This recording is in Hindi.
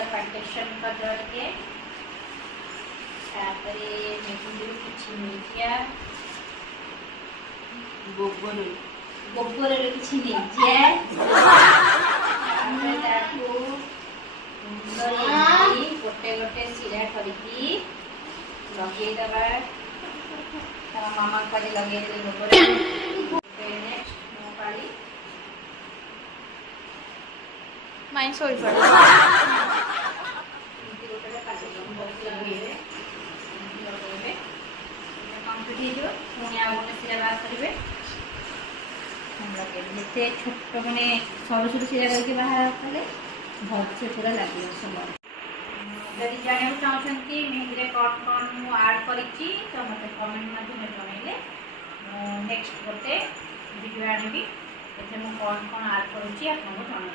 मेहंदी फाउंडेशन कर के तापरे मेहंदी किछि मिटिया गोबर किछि निजे तापरे ताकू गोटे गोटे सिरा करके लगे दबा मामा करी लगे दे गोबर नेक्स्ट मो पाली माइन सोई पड़े गोटे कार्यक्रम बहुत लगे कंप्लीट हो पुणी आ गोटे सिरा बाहर करेंगे जिते छोट मैंने सरू सरू सिरा करके बाहर कले भलसे पूरा लगे समय यदि जानू चाहते मेहंदी कौन कौन आड कर मत कमेंट माध्यम जनइले नेक्स्ट गोटे वीडियो आनी कौन कौन आड करुँच आपको जन।